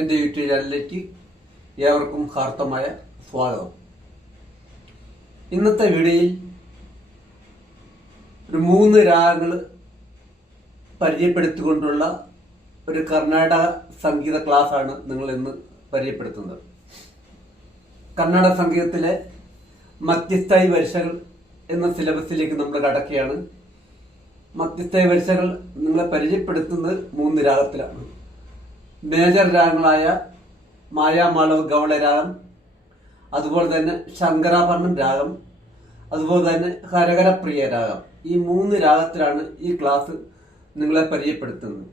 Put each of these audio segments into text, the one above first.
എന്റെ യൂട്യൂബ് ചാനലിലേക്ക് ഏവർക്കും ഹാർത്തമായ സ്വാഗതം. ഇന്നത്തെ വീഡിയോയിൽ ഒരു മൂന്ന് രാഗങ്ങൾ പരിചയപ്പെടുത്തിക്കൊണ്ടുള്ള ഒരു കർണാടക സംഗീത ക്ലാസ്സാണ് നിങ്ങൾ ഇന്ന് പരിചയപ്പെടുത്തുന്നത്. കർണാടക സംഗീതത്തിലെ മധ്യസ്ഥായി വരിശകൾ എന്ന സിലബസിലേക്ക് നമ്മൾ കടക്കുകയാണ്. മധ്യസ്ഥായി വരിശകൾ നിങ്ങളെ പരിചയപ്പെടുത്തുന്നത് മൂന്ന് രാഗത്തിലാണ്. മേജർ രാഗങ്ങളായ മായാമാളവ് ഗൗളരാഗം അതുപോലെ തന്നെ ശങ്കരാഭരണം രാഗം അതുപോലെ തന്നെ ഹരഹരപ്രിയ രാഗം. ഈ മൂന്ന് രാഗത്തിലാണ് ഈ ക്ലാസ് നിങ്ങളെ പരിചയപ്പെടുത്തുന്നത്.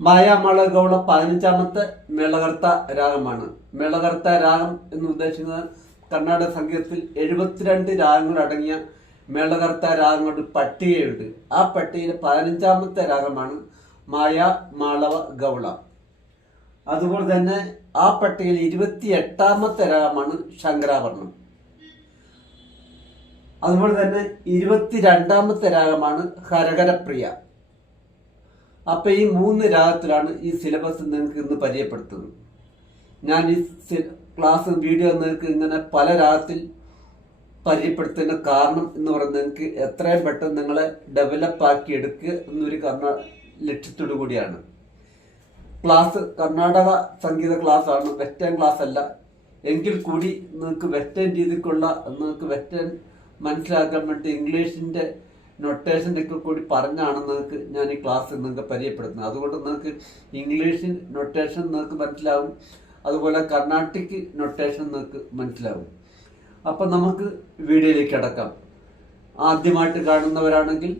മായാമാള ഗൗള പതിനഞ്ചാമത്തെ മേളകർത്ത രാഗമാണ്. മേളകർത്ത രാഗം എന്ന് ഉദ്ദേശിക്കുന്നത് കർണാടക സംഗീതത്തിൽ എഴുപത്തിരണ്ട് രാഗങ്ങൾ അടങ്ങിയ മേളകർത്ത രാഗങ്ങളുടെ പട്ടികയുണ്ട്. ആ പട്ടികയിലെ പതിനഞ്ചാമത്തെ രാഗമാണ് മായ മാളവ ഗൗള. അതുപോലെ തന്നെ ആ പട്ടികയിൽ ഇരുപത്തി എട്ടാമത്തെ രാമാണ് ശങ്കരാഭരണം. അതുപോലെ തന്നെ ഇരുപത്തിരണ്ടാമത്തെ രാഗമാണ് ഹരഹരപ്രിയ. അപ്പൊ ഈ മൂന്ന് രാഗത്തിലാണ് ഈ സിലബസ് നിങ്ങൾക്ക് ഇന്ന് പരിചയപ്പെടുത്തുന്നത്. ഞാൻ ഈ ക്ലാസ് വീഡിയോ നിങ്ങൾക്ക് ഇങ്ങനെ പല രാഗത്തിൽ പരിചയപ്പെടുത്തുന്ന കാരണം എന്ന് പറയുന്നത് നിങ്ങൾക്ക് എത്രയും പെട്ടെന്ന് നിങ്ങളെ ഡെവലപ്പ് ആക്കി എടുക്കുക എന്നൊരു കർണ ലക്ഷ്യത്തോടു കൂടിയാണ്. ക്ലാസ് കർണാടക സംഗീത ക്ലാസ് ആണ് വെസ്റ്റേൺ ക്ലാസ് അല്ല എങ്കിൽ കൂടി നിങ്ങൾക്ക് വെസ്റ്റേൺ രീതിക്കുള്ള നിങ്ങൾക്ക് വെസ്റ്റേൺ മനസ്സിലാക്കാൻ വേണ്ടി ഇംഗ്ലീഷിന്റെ നൊട്ടേഷനൊക്കെ കൂടി പറഞ്ഞാണ് നിങ്ങൾക്ക് ഞാൻ ഈ ക്ലാസ് നിങ്ങൾക്ക് പരിചയപ്പെടുത്തുന്നത്. അതുകൊണ്ട് നിങ്ങൾക്ക് ഇംഗ്ലീഷിൻ നൊട്ടേഷൻ നിങ്ങൾക്ക് മനസ്സിലാവും. അതുപോലെ കർണാട്ടിക് നൊട്ടേഷൻ നിങ്ങൾക്ക് മനസ്സിലാവും. അപ്പം നമുക്ക് വീഡിയോയിലേക്ക് കിടക്കാം. ആദ്യമായിട്ട് കാണുന്നവരാണെങ്കിൽ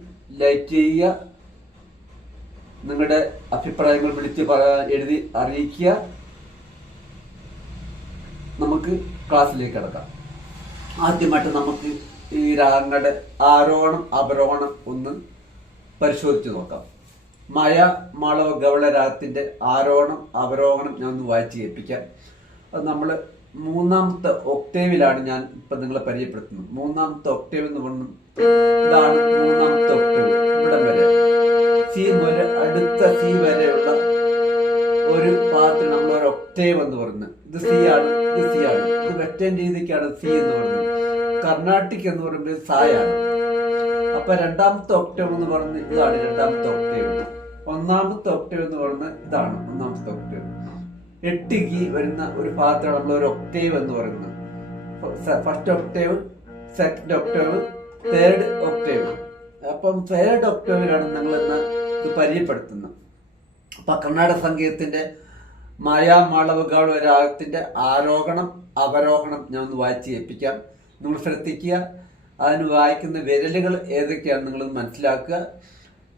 ലൈക്ക് ചെയ്യുക നിങ്ങളുടെ അഭിപ്രായങ്ങൾ വിളിച്ച് എഴുതി അറിയിക്കുക. നമുക്ക് ക്ലാസ്സിലേക്ക് കിടക്കാം. ആദ്യമായിട്ട് നമുക്ക് ഈ രാഗങ്ങളുടെ ആരോഹണം അവരോഹണം ഒന്ന് പരിശോധിച്ച് നോക്കാം. മയ മാളവ ഗവള രാഗത്തിന്റെ ആരോഹണം അവരോഹണം ഞാൻ ഒന്ന് വായിച്ച് കേൾപ്പിക്കാം. അത് നമ്മൾ മൂന്നാമത്തെ ഒക്ടേവിലാണ് ഞാൻ ഇപ്പൊ നിങ്ങളെ പരിചയപ്പെടുത്തുന്നത്. മൂന്നാമത്തെ ഒക്ടേവ് എന്ന് പറഞ്ഞു ഇതാണ് മൂന്നാമത്തെ ഒക്ടേവ്. ഇവിടം വരെ. സി മുതൽ അടുത്ത സി വരെയുള്ള ഒരു പാർട്ട് നമ്മൾ ഒരു ഒക്ടേവ് എന്ന് പറയുന്നത്. ഇത് സി ആണ് ഇത് സി ആണ്. ഇത് വെറ്റൻ രീതിക്കാണ് സി എന്ന് പറയുന്നത്. കർണാട്ടിക് എന്ന് പറയുമ്പോൾ സായാണ് അപ്പൊ രണ്ടാമത്തെ ഒക്ടേവ് എന്ന് പറയുന്നത് ഇതാണ് രണ്ടാമത്തെ ഒക്ടേവ് ഒന്നാമത്തെ ഒക്ടേവ് എന്ന് പറയുന്നത് ഇതാണ് ഒന്നാമത്തെ ഒക്ടേവ് എട്ട് കീ വരുന്ന ഒരു പാത്രമാണ് നമ്മൾ ഒരു ഒക്ടേവ് എന്ന് പറയുന്നത്. First octave second octave third octave അപ്പം തേർഡ് ഒക്ടേവിലാണ് നിങ്ങൾ ഇന്ന് ഇത് പരിചയപ്പെടുത്തുന്നത് അപ്പൊ കർണാടക സംഗീതത്തിന്റെ മായാമാളവകാട് രാഗത്തിന്റെ ആരോഹണം അവരോഹണം ഞാൻ ഒന്ന് വായിച്ച് ഏൽപ്പിക്കാം. നിങ്ങൾ ശ്രദ്ധിക്കുക. അതിന് വായിക്കുന്ന വിരലുകൾ ഏതൊക്കെയാണ് നിങ്ങൾ മനസ്സിലാക്കുക.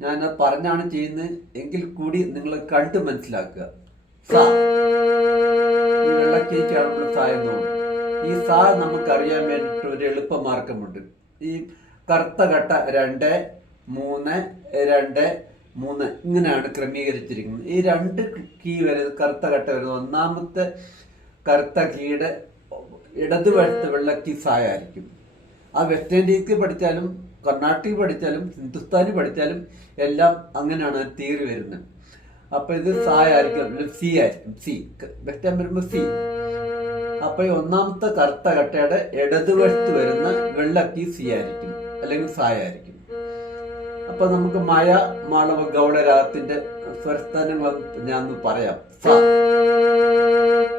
ഞാൻ പറഞ്ഞാണ് ചെയ്യുന്നത്. എങ്കിൽ കൂടി നിങ്ങൾ കണ്ട് മനസ്സിലാക്കുക. ഈ സ നമുക്കറിയാൻ വേണ്ടിയിട്ട് ഒരു എളുപ്പ മാർഗമുണ്ട്. ഈ കറുത്ത ഘട്ട രണ്ട് മൂന്ന് രണ്ട് മൂന്ന് ഇങ്ങനെയാണ് ക്രമീകരിച്ചിരിക്കുന്നത്. ഈ രണ്ട് കീ വരെ കറുത്ത കട്ട വരുന്നത് ഒന്നാമത്തെ കറുത്ത കീയുടെ ഇടതുവശത്ത് വെള്ള കീ ആ വെസ്റ്റ് ഇൻഡീസിൽ പഠിച്ചാലും കർണാടക പഠിച്ചാലും ഹിന്ദുസ്ഥാനി പഠിച്ചാലും എല്ലാം അങ്ങനെയാണ് തിയറി വരുന്നത്. അപ്പൊ ഇത് സായായിരിക്കും സി ആയിരിക്കും സി. വെസ്റ്റേൺ വരുമ്പോൾ സി. അപ്പൊ ഈ ഒന്നാമത്തെ കറുത്ത കട്ടയുടെ ഇടതുവശത്ത് വരുന്ന വെള്ളക്കി സി ആയിരിക്കും അല്ലെങ്കിൽ സായായിരിക്കും. അപ്പൊ നമുക്ക് മയ മാളവ ഗൗഡ രാഗത്തിന്റെ സ്വരസ്ഥാനങ്ങൾ ഞാൻ പറയാം.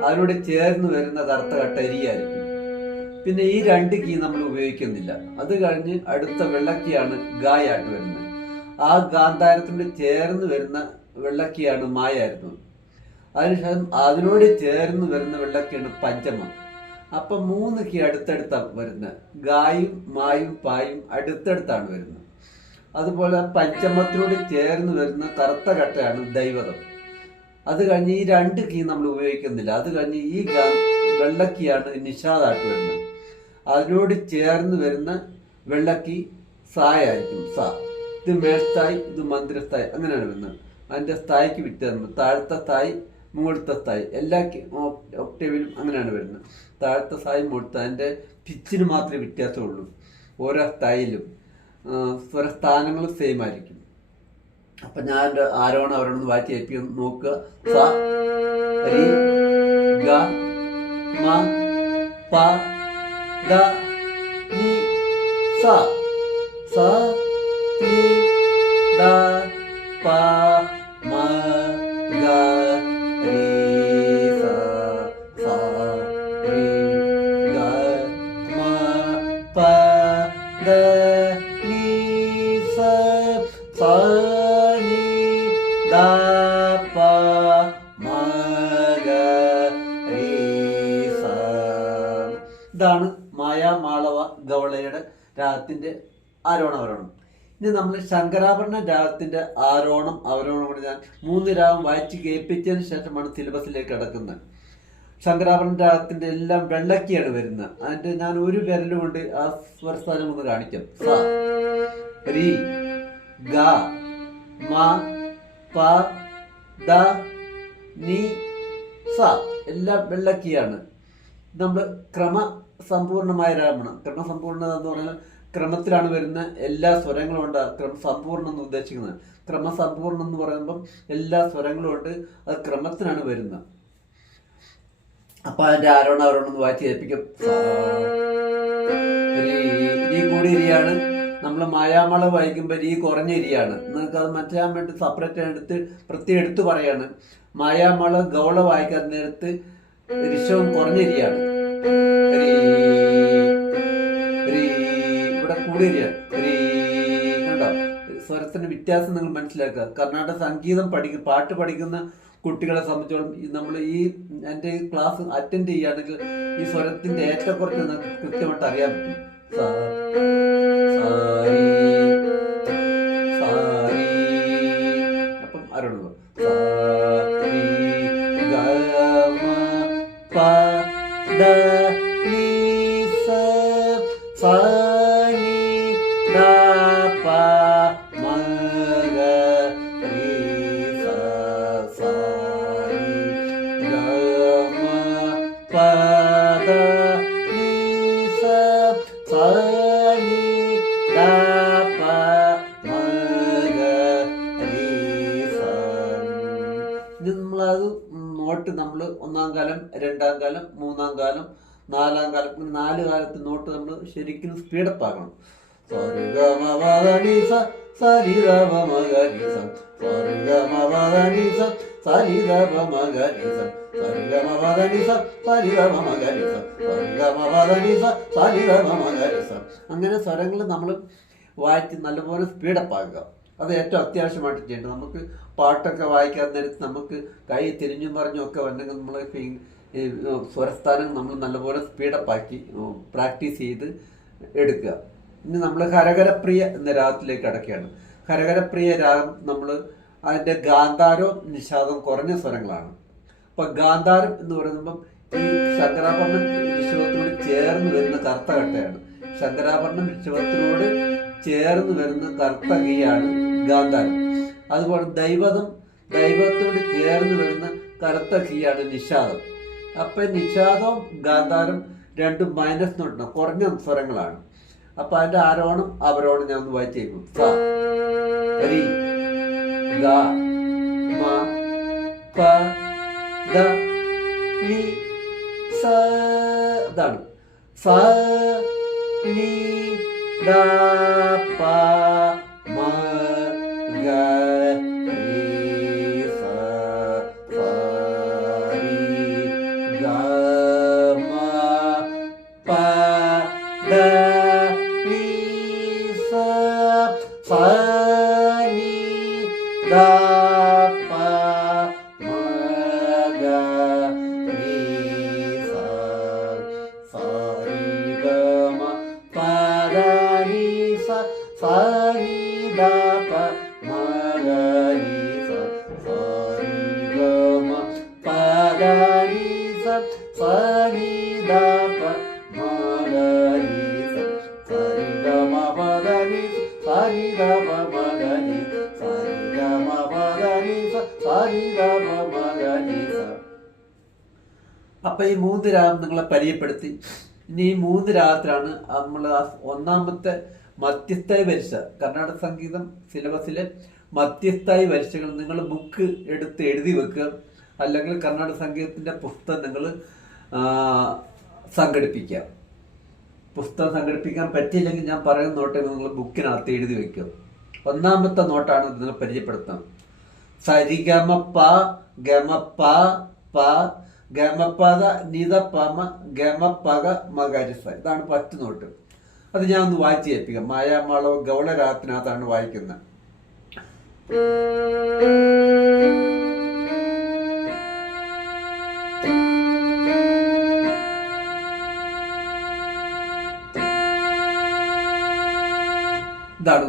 അതിനോട് ചേർന്ന് വരുന്ന കറുത്ത കട്ടരിയായിരിക്കും പിന്നെ ഈ രണ്ട് കീ നമ്മൾ ഉപയോഗിക്കുന്നില്ല. അത് കഴിഞ്ഞ് അടുത്ത വെള്ളക്കിയാണ് ഗായായിട്ട് വരുന്നത്. ആ ഗാന്ധാരത്തിനോട് ചേർന്ന് വരുന്ന വെള്ളക്കിയാണ് മായായിരുന്നു. അതിനുശേഷം അതിനോട് ചേർന്ന് വരുന്ന വെള്ളക്കിയാണ് പഞ്ചമം. അപ്പൊ മൂന്ന് കീ അടുത്തടുത്താണ് വരുന്നത്. ഗായും മായും പായും അടുത്തടുത്താണ് വരുന്നത്. അതുപോലെ പഞ്ചമത്തിനോട് ചേർന്ന് വരുന്ന കറുത്ത കട്ടയാണ് ദൈവതം. അത് കഴിഞ്ഞ് ഈ രണ്ട് കീ നമ്മൾ ഉപയോഗിക്കുന്നില്ല. അത് കഴിഞ്ഞ് ഈ വെള്ളക്കിയാണ് നിഷാദായിട്ട് വരുന്നത്. അതിനോട് ചേർന്ന് വരുന്ന വെള്ളക്കി സായായിരിക്കും സ. ഇത് മേൽസ്ഥായി ഇത് മന്ത്രസ്ഥായി അങ്ങനെയാണ് വരുന്നത്. അതിന്റെ സ്ഥായിക്ക് വ്യത്യാസം താഴത്തെ സ്ഥായി മുകളിലത്തെ സ്ഥായി എല്ലാ ഒക്ടേവിലും അങ്ങനെയാണ് വരുന്നത്. താഴത്തെ സ്ഥായി മുകളിലത്തെ അതിന്റെ പിച്ചിന് മാത്രമേ വ്യത്യാസമുള്ളൂ. ഓരോ സ്ഥായിലും സ്വരസ്ഥാനങ്ങൾ സെയിം ആയിരിക്കും. അപ്പൊ ഞാൻ ആരോണം അവരോടൊന്ന് വായിച്ച് ഏൽപ്പിക്കും നോക്കുക. സ ഗ മ പ ദ നി സ. സ ദ പ മ ആരോഹണം അവരോണം ഇനി നമ്മൾ ശങ്കരാഭരണ രാഗത്തിന്റെ ആരോണം അവരോണം കൂടി ഞാൻ മൂന്ന് രാഗം വായിച്ച് കേൾപ്പിച്ചതിന് ശേഷമാണ് സിലബസിലേക്ക് കിടക്കുന്നത്. ശങ്കരാഭരണ രാഗത്തിന്റെ എല്ലാം വെള്ളക്കിയാണ് വരുന്നത്. അതിന്റെ ഞാൻ ഒരു വിരലുകൊണ്ട് ആ സ്വരസ്ഥാനം ഒന്ന് കാണിക്കാം. സ ഗ മ പ ദ നി സ. എല്ലാം വെള്ളക്കിയാണ്. നമ്മൾ ക്രമ സമ്പൂർണമായ രാഗമാണ്. ക്രമസമ്പൂർണത എന്ന് പറഞ്ഞാൽ ക്രമത്തിലാണ് വരുന്ന എല്ലാ സ്വരങ്ങളും ഉണ്ട്. ക്രമ സമ്പൂർണം എന്ന് ഉദ്ദേശിക്കുന്നത്. ക്രമസമ്പൂർണം എന്ന് പറയുമ്പം എല്ലാ സ്വരങ്ങളും ഉണ്ട്. അത് ക്രമത്തിനാണ് വരുന്നത്. അപ്പൊ അതിന്റെ ആരോണം എന്ന് വായിച്ച് ഏൽപ്പിക്കും ഈ കൂടി ഇരിയാണ്. നമ്മൾ മായാമള വായിക്കുമ്പോൾ ഈ കുറഞ്ഞ ഇരിയാണ്. നിങ്ങൾക്ക് അത് മറ്റേ വേണ്ടി സെപ്പറേറ്റ് എടുത്ത് പ്രത്യേകം എടുത്തു പറയാണ്. മായാമള ഗൗള വായിക്കാൻ നേരത്ത് ഋഷവും കുറഞ്ഞ ഇരിയാണ്. കൂടി കണ്ടോ? സ്വരത്തിന്റെ വ്യത്യാസം നിങ്ങൾ മനസ്സിലാക്കുക. കർണാടക സംഗീതം പഠിക്കും പാട്ട് പഠിക്കുന്ന കുട്ടികളെ സംബന്ധിച്ചോളം നമ്മൾ ഈ എന്റെ ക്ലാസ് അറ്റൻഡ് ചെയ്യുകയാണെങ്കിൽ ഈ സ്വരത്തിന്റെ ഏറ്റക്കുറച്ച് കൃത്യമായിട്ട് അറിയാൻ പറ്റും. ഗ മൂന്നാം കാലം നാലാം കാലം നാല് കാലത്ത് നോട്ട് നമ്മൾ ശരിക്കും സ്പീഡപ്പ് ആക്കണം അങ്ങനെ സ്വരങ്ങൾ നമ്മൾ വായിച്ച് നല്ലപോലെ സ്പീഡപ്പ് ആക്കുക അത് ഏറ്റവും അത്യാവശ്യമായിട്ട് ചെയ്യേണ്ടത്. നമുക്ക് പാട്ടൊക്കെ വായിക്കാൻ നേരത്ത് നമുക്ക് കൈ തിരിഞ്ഞും പറഞ്ഞും ഒക്കെ വന്നെങ്കിൽ നമ്മൾ സ്വരസ്ഥാനം നമ്മൾ നല്ലപോലെ സ്പീഡപ്പ് ആക്കി പ്രാക്ടീസ് ചെയ്ത് എടുക്കുക. ഇനി നമ്മൾ ഹരകരപ്രിയ എന്ന രാഗത്തിലേക്ക് അടക്കുകയാണ് ഹരകരപ്രിയ രാഗം നമ്മൾ അതിന്റെ ഗാന്ധാരവും നിഷാദം കുറഞ്ഞ സ്വരങ്ങളാണ്. അപ്പൊ ഗാന്ധാരം എന്ന് പറയുമ്പം ഈ ശങ്കരാഭരണം ഋഷഭത്തിനോട് ചേർന്ന് വരുന്ന കറുത്ത കട്ടയാണ് ശങ്കരാഭരണം ഋഷഭത്തിനോട് ചേർന്ന് വരുന്ന കറുത്ത കീയാണ് ഗാന്ധാരം. അതുപോലെ ദൈവതം ദൈവത്തോട് ചേർന്ന് വരുന്ന കറുത്ത കീയാണ് നിഷാദം. അപ്പൊ നിഷാദവും ഗാന്ധാരം രണ്ടും മൈനസ് നോട്ട് കുറഞ്ഞ സ്വരങ്ങളാണ്. അപ്പൊ അതിന്റെ ആരോണം അവരോണം ഞാൻ ഒന്ന് വായിച്ചേക്കും രി ദ നി സ ഇതാണ്. സ നി ദ പ സ നി ദ പ മ ഗ രി സ സ രി ഗ മ പ ദ നി സ സ നി ദ പ മ ഗ രി സ സ രി ഗ മ പ ദ നി സ രി ഗ മ പ ഗ രി സ രി ഗ മ പ ദ നി സ സ രി ഗ മ പ ഗ രി സ അപ്പൊ ഈ മൂന്ന് രാഗം നിങ്ങളെ പരിചയപ്പെടുത്തി. ഇനി ഈ മൂന്ന് രാഗത്തിലാണ് നമ്മൾ ആ ഒന്നാമത്തെ മധ്യസ്ഥ വരിച്ച കർണാടക സംഗീതം സിലബസിലെ മധ്യസ്ഥായി വരിച്ചകൾ നിങ്ങൾ ബുക്ക് എടുത്ത് എഴുതി വെക്കുക. അല്ലെങ്കിൽ കർണാടക സംഗീതത്തിന്റെ പുസ്തകം നിങ്ങൾ സംഘടിപ്പിക്കുക. പുസ്തകം സംഘടിപ്പിക്കാൻ പറ്റിയില്ലെങ്കിൽ ഞാൻ പറയുന്ന നോട്ട് നിങ്ങൾ ബുക്കിനകത്ത് എഴുതി വെക്കുക. ഒന്നാമത്തെ നോട്ടാണ് നിങ്ങൾ പരിചയപ്പെടുത്താം സരിഗമ പ ഗമ പ പ ഗമ ഗമപദ നിത പമ ഗമ പക മകരിസ. ഇതാണ് ഫസ്റ്റ് നോട്ട്. അത് ഞാൻ ഒന്ന് വായിച്ച് കേൾപ്പിക്കാം. മായാമാളവ് ഗൗളരാത്തിനകത്താണ് വായിക്കുന്നത് ഇതാണ്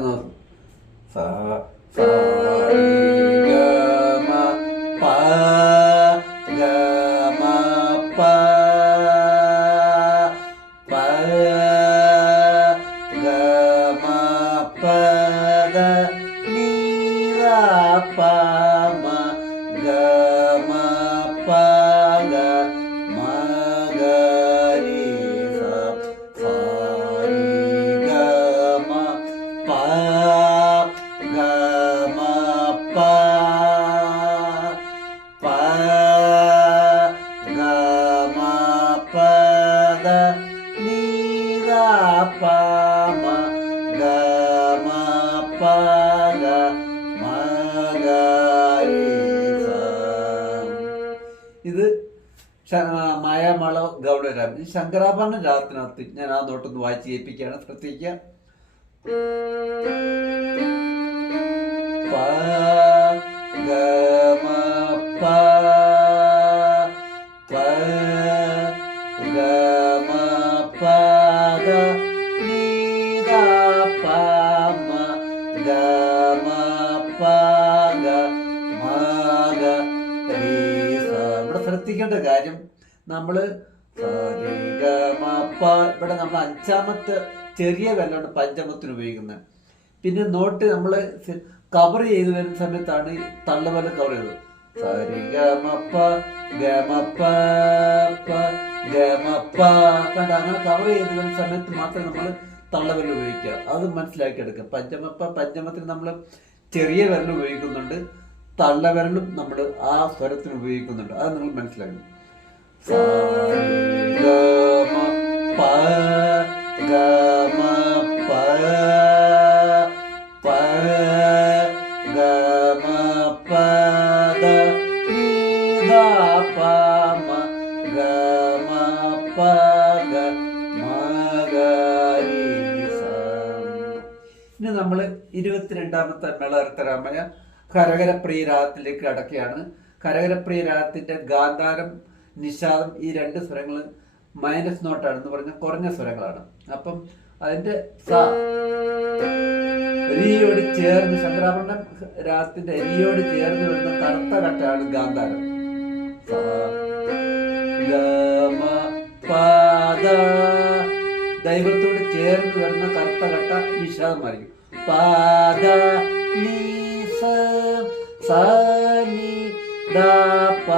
ഇത് മായാമള ഗൗഡരാം ഇത് ശങ്കരാഭരണ രാഗത്തിനകത്ത് ഞാൻ ആ നോട്ടൊന്ന് വായിച്ച് ഏൽപ്പിക്കുകയാണ്. ശ്രദ്ധിക്കുക പ നമ്മൾ ഇവിടെ നമ്മൾ അഞ്ചാമത്തെ ചെറിയ വെല്ലാണ് പഞ്ചമത്തിന് ഉപയോഗിക്കുന്നത്. പിന്നെ നോട്ട് നമ്മൾ കവർ ചെയ്ത് വരുന്ന സമയത്താണ് തള്ളവല കവർ ചെയ്തത്. അങ്ങനെ കവർ ചെയ്ത് വരുന്ന സമയത്ത് മാത്രം നമ്മൾ തള്ളവരൽ ഉപയോഗിക്കുക. അത് മനസ്സിലാക്കി എടുക്കുക പഞ്ചമപ്പ പഞ്ചമത്തിന് നമ്മൾ ചെറിയ വിരൽ ഉപയോഗിക്കുന്നുണ്ട്. തള്ളവരലും നമ്മൾ ആ സ്വരത്തിന് ഉപയോഗിക്കുന്നുണ്ട്. അത് നിങ്ങൾ മനസ്സിലാക്കണം. നമ്മൾ ഇരുപത്തിരണ്ടാമത്തെ മേളർത്തരാമയ കരകരപ്രിയ രാഗത്തിലേക്ക് അടക്കുകയാണ് കരകരപ്രിയ രാഗത്തിന്റെ ഗാന്ധാരം നിഷാദം ഈ രണ്ട് സ്വരങ്ങൾ മൈനസ് നോട്ടാണ് എന്ന് പറഞ്ഞ കുറഞ്ഞ സ്വരങ്ങളാണ്. അപ്പം അതിന്റെ റിയോട് ചേർന്ന് ശങ്കരാഭരണ രാഗത്തിന്റെ റിയോട് ചേർന്ന് വരുന്ന കറുത്ത കട്ടാണ് ഗാന്ധാരം. മ ദൈവത്തോട് ചേർന്ന് വരുന്ന കറുത്ത കട്ട നിഷാദമായിരിക്കും. പാദ നീ സ നീ ദ പ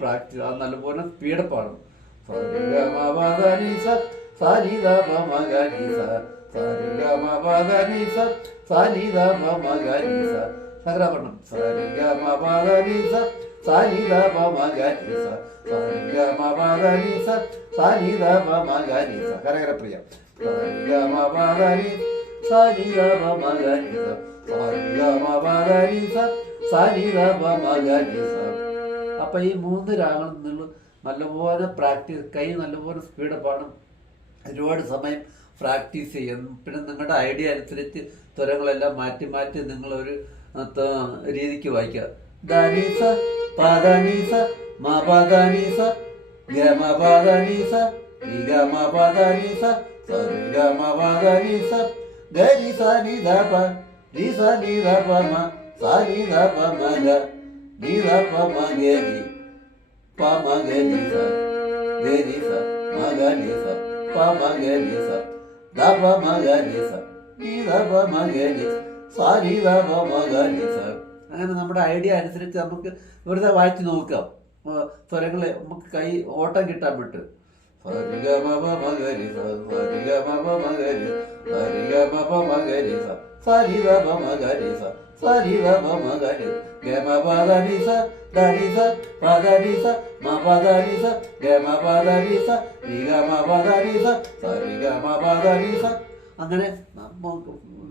പ്രാക്ടീസ് അത് നല്ലപോലെ സ്പീഡപ്പ് ആണ് സകരാപണം കരകരപ്രിയ. അപ്പൊ ഈ മൂന്ന് രാഗങ്ങൾ നിങ്ങൾ നല്ലപോലെ പ്രാക്ടീസ് കൈ നല്ലപോലെ സ്പീഡപ്പാണ് ഒരുപാട് സമയം പ്രാക്ടീസ് ചെയ്യും. പിന്നെ നിങ്ങളുടെ ഐഡിയ അനുസരിച്ച് സ്വരങ്ങളെല്ലാം മാറ്റി മാറ്റി നിങ്ങൾ ഒരു രീതിക്ക് വായിക്കുക. പ ഗ രി സ നീ ദ പ മ ഗ രി സ സാ രി ദ പ മ ഗ രി സ അങ്ങനെ നമ്മുടെ ഐഡിയ അനുസരിച്ച് നമുക്ക് വെറുതെ വായിച്ചു നോക്കാം. ആ, സ്വരങ്ങൾ നമുക്ക് കൈ ഓട്ടം കിട്ടാൻ വിട്ട്. സരിഗ മ പ മ ഗ രി സ സരിഗ മ പ മ ഗ രി സരിഗ മ പ മ ഗ രി സ സരി ദ പ മ അങ്ങനെ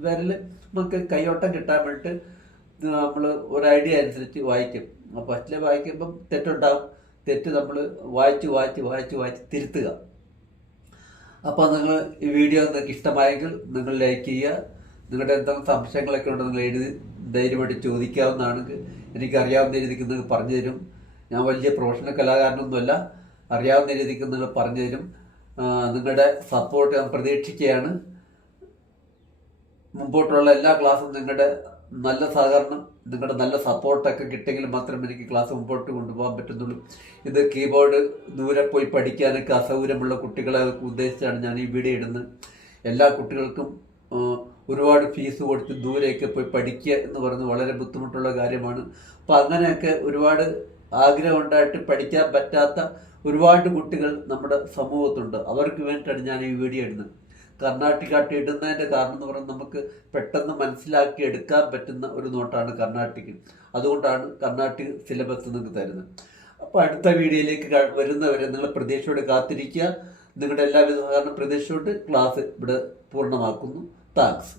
വിരൽ നമുക്ക് കൈയോട്ടം കിട്ടാൻ വേണ്ടിയിട്ട് നമ്മൾ ഒരു ഐഡിയ അനുസരിച്ച് വായിക്കും. അപ്പോൾ ഫസ്റ്റിൽ വായിക്കുമ്പം തെറ്റുണ്ടാവും. തെറ്റ് നമ്മൾ വായിച്ച് വായിച്ച് വായിച്ച് വായിച്ച് തിരുത്തുക. അപ്പോൾ നിങ്ങൾ ഈ വീഡിയോ നിങ്ങൾക്ക് ഇഷ്ടമായെങ്കിൽ നിങ്ങൾ ലൈക്ക് ചെയ്യുക. നിങ്ങളുടെ എന്തെങ്കിലും സംശയങ്ങളൊക്കെ ഉണ്ടോ നിങ്ങൾ എഴുതി ധൈര്യമായിട്ട് ചോദിക്കാവുന്നതാണ് എനിക്കറിയാവുന്ന രീതിക്ക് നിങ്ങൾ പറഞ്ഞു തരും. ഞാൻ വലിയ പ്രൊഫഷണൽ കലാകാരനൊന്നുമല്ല. അറിയാവുന്ന രീതിക്ക് നിങ്ങൾ പറഞ്ഞു തരും. നിങ്ങളുടെ സപ്പോർട്ട് ഞാൻ പ്രതീക്ഷിക്കുകയാണ്. മുമ്പോട്ടുള്ള എല്ലാ ക്ലാസ്സും നിങ്ങളുടെ നല്ല സഹകരണം നിങ്ങളുടെ നല്ല സപ്പോർട്ടൊക്കെ കിട്ടിയെങ്കിൽ മാത്രമേ എനിക്ക് ക്ലാസ് മുമ്പോട്ട് കൊണ്ടുപോകാൻ പറ്റുന്നുള്ളൂ. ഇത് കീബോർഡ് ദൂരെ പോയി പഠിക്കാനൊക്കെ അസൗകര്യമുള്ള കുട്ടികളെ ഉദ്ദേശിച്ചാണ് ഞാൻ ഈ വീഡിയോ ഇടുന്നത്. എല്ലാ കുട്ടികൾക്കും ഒരുപാട് ഫീസ് കൊടുത്ത് ദൂരെയൊക്കെ പോയി പഠിക്കുക എന്ന് പറയുന്നത് വളരെ ബുദ്ധിമുട്ടുള്ള കാര്യമാണ്. അപ്പം അങ്ങനെയൊക്കെ ഒരുപാട് ആഗ്രഹം ഉണ്ടായിട്ട് പഠിക്കാൻ പറ്റാത്ത ഒരുപാട് കുട്ടികൾ നമ്മുടെ സമൂഹത്തുണ്ട്. അവർക്ക് വേണ്ടിയിട്ടാണ് ഞാൻ ഈ വീഡിയോ ഇടുന്നത്. കർണാട്ടിക്കാട്ട് ഇടുന്നതിന്റെ കാരണം എന്ന് പറയുന്നത് നമുക്ക് പെട്ടെന്ന് മനസ്സിലാക്കി എടുക്കാൻ പറ്റുന്ന ഒരു നോട്ടാണ് കർണാട്ടിക്. അതുകൊണ്ടാണ് കർണാട്ടിക് സിലബസ് നിങ്ങൾക്ക് തരുന്നത്. അപ്പോൾ അടുത്ത വീഡിയോയിലേക്ക് വരുന്നവരെ നിങ്ങൾ പ്രതീക്ഷയോടെ കാത്തിരിക്കുക. നിങ്ങളുടെ എല്ലാവിധ കാരണം പ്രതീക്ഷയോട് ക്ലാസ് ഇവിടെ പൂർണമാക്കുന്നു. താങ്ക്സ്